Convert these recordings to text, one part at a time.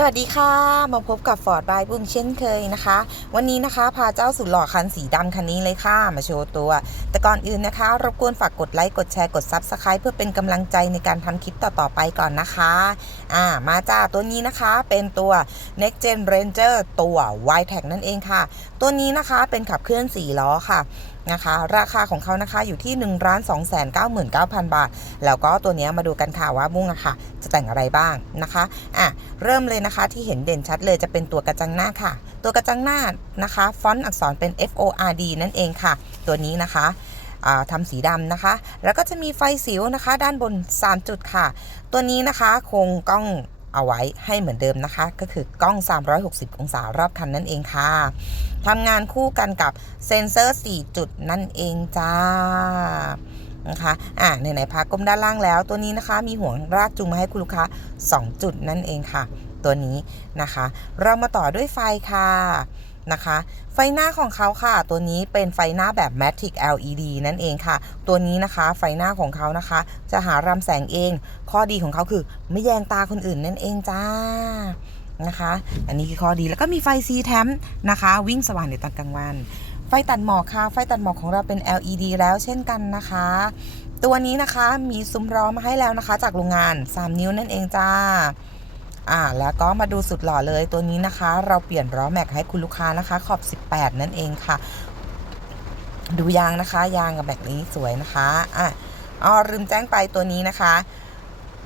สวัสดีค่ะ มาพบกับ Ford by บุ้งเช่นเคยนะคะ วันนี้นะคะ พาเจ้าสุดหล่อคันสีดำคันนี้เลยค่ะ มาโชว์ตัว แต่ก่อนอื่นนะคะ รบกวนฝากกดไลค์ กดแชร์ กด Subscribe เพื่อเป็นกำลังใจในการทำคลิปต่อ ๆ ไปก่อนนะคะ อ่า มาจ้าตัวนี้นะคะเป็นตัว Next Gen Ranger ตัว y t e c นั่นเองค่ะตัวนี้นะคะเป็นขับเคลื่อน 4 ล้อค่ะนะคะ ราคาของเขานะคะอยู่ที่ 1 2 9 9 0 0 0 บาท แล้วก็ตัวนี้มาดูกันค่ะว่าบุ้งอะค่ะ จะแต่งอะไรบ้างนะคะอะเริ่มเลยนะคะที่เห็นเด่นชัดเลยจะเป็นตัวกระจังหน้าค่ะ ตัวกระจังหน้านะคะฟอนต์อักษรเป็น F O R D นั่นเองค่ะ ตัวนี้นะคะอ่าทำสีดำนะคะ แล้วก็จะมีไฟสิวนะคะ ด้านบน 3 จุดค่ะ ตัวนี้นะคะคงกล้อง เอาไว้ให้เหมือนเดิมนะคะ ก็คือกล้อง 360 องศารอบคันนั่นเองค่ะทำงานคู่กันกับเซ็นเซอร์ 4 จุดนั่นเองจ้านะคะอะไหนๆพาก้มด้านล่างแล้ว ตัวนี้นะคะ มีห่วงรากจูงมาให้คุณลูกค้า 2 จุดนั่นเองค่ะ ตัวนี้นะคะ เรามาต่อด้วยไฟค่ะ นะคะ ไฟหน้าของเขาค่ะ ตัวนี้เป็นไฟหน้าแบบ Matic LED นั่นเองค่ะ ตัวนี้นะคะไฟหน้าของเขานะคะ จะหารำแสงเอง ข้อดีของเขาคือไม่แยงตาคนอื่นนั่นเองจ้านะคะ อันนี้คือข้อดีแล้วก็มีไฟ C แทมนะคะ วิ่งสว่างในตอนกลางวัน ไฟตัดหมอกค่ะ ไฟตัดหมอกของเราเป็น LED แล้วเช่นกันนะคะ ตัวนี้นะคะมีซุ้มล้อมาให้แล้วนะคะ จากโรงงาน 3 นิ้วนั่นเองจ้า อ่าแล้วก็มาดูสุดหล่อเลยตัวนี้นะคะ เราเปลี่ยนล้อแม็กให้คุณลูกค้านะคะ ขอบ 18 นั่นเองค่ะ ดูยางนะคะ ยางกับแม็กนี้สวยนะคะอะอ๋อลืมแจ้งไปตัวนี้นะคะ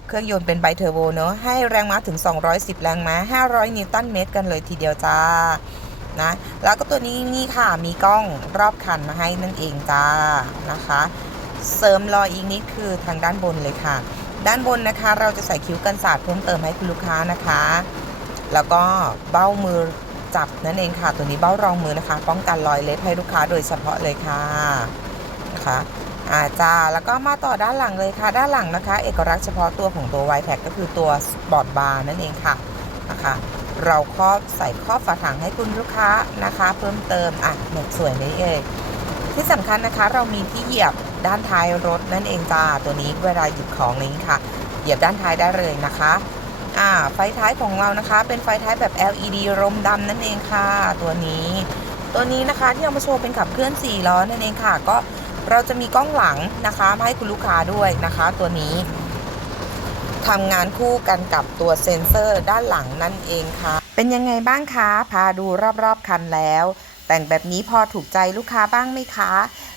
เครื่องยนต์เป็นไบเทอร์โบเนอะให้แรงม้าถึง 210 แรงม้า 500 นิวตันเมตรกันเลยทีเดียวจ้านะแล้วก็ตัวนี้นี่ค่ะมีกล้องรอบคันมาให้นั่นเองจ้านะคะ เสริมรอยอีกนิดคือทางด้านบนเลยค่ะ ด้านบนนะคะ เราจะใส่คิ้วกันสาดเพิ่มเติมให้คุณลูกค้านะคะ แล้วก็เบ้ามือจับนั่นเองค่ะ ตัวนี้เบ้ารองมือนะคะ ป้องกันรอยเล็บให้ลูกค้าโดยเฉพาะเลยค่ะนะคะอาจาแล้วก็มาต่อด้านหลังเลยค่ะ ด้านหลังนะคะ เอกลักษณ์เฉพาะตัวของตัว y t e c ก็คือตัวสปอร์ตบาร์นั่นเองค่ะนะคะ เราครอบใส่ครอบฝาถังให้คุณลูกค้านะคะ เพิ่มเติมอะหมดสวยเลยเอง ที่สำคัญนะคะ เรามีที่เหยียบด้านท้ายรถนั่นเองจ้าตัวนี้เวลาหยิบของนี้ค่ะ เหยียบด้านท้ายได้เลยนะคะอ่าไฟท้ายของเรานะคะ เป็นไฟท้ายแบบ LED รมดำนั่นเองค่ะ ตัวนี้ ตัวนี้นะคะที่เอามาโชว์เป็นขับเคลื่อน4ล้อนั่นเองค่ะ ก็เราจะมีกล้องหลังนะคะมาให้คุณลูกค้าด้วยนะคะ ตัวนี้ทำงานคู่กันกับตัวเซ็นเซอร์ด้านหลังนั่นเองค่ะ เป็นยังไงบ้างคะ พาดูรอบๆคันแล้ว แต่งแบบนี้พอถูกใจลูกค้าบ้างไหมคะ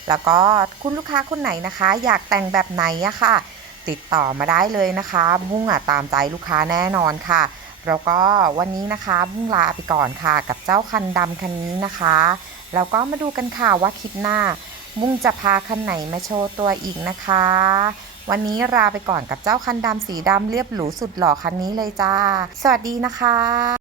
แล้วก็คุณลูกค้าคนไหนนะคะ อยากแต่งแบบไหนอะค่ะ ติดต่อมาได้เลยนะคะบุ้งอะตามใจลูกค้าแน่นอนค่ะ แล้วก็วันนี้นะคะบุ้งลาไปก่อนค่ะ กับเจ้าคันดำคันนี้นะคะ แล้วก็มาดูกันค่ะว่าคลิปหน้าบุ้งจะพาคันไหนมาโชว์ตัวอีกนะคะ วันนี้ลาไปก่อนกับเจ้าคันดำสีดำเรียบหรูสุดหล่อคันนี้เลยจ้า สวัสดีนะคะ